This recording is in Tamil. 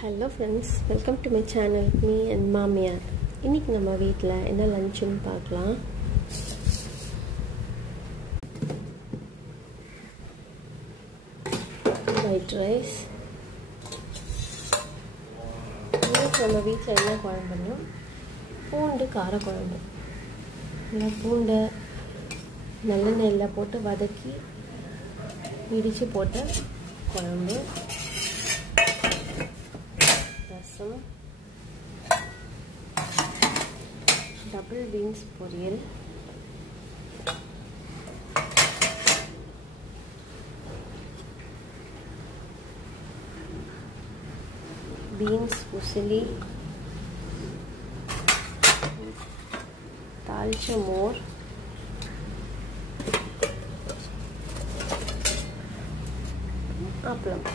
Hello friends, welcome to my channel, me and மாமியார். இன்னைக்கு நம்ம வீட்ல என்ன லஞ்ச்னு பார்க்கலாம். White rice. இன்னைக்கு நம்ம வீட்ல என்ன குழம்புனா பூண்டு கார குழம்பு. இந்த பூண்டை நல்லெண்ணெயில போட்டு வதக்கி இடிச்சு போட்ட குழம்பு. Double beans பொரியல், beans உசிலி, தாளிச்ச மோர், அப்பளம்.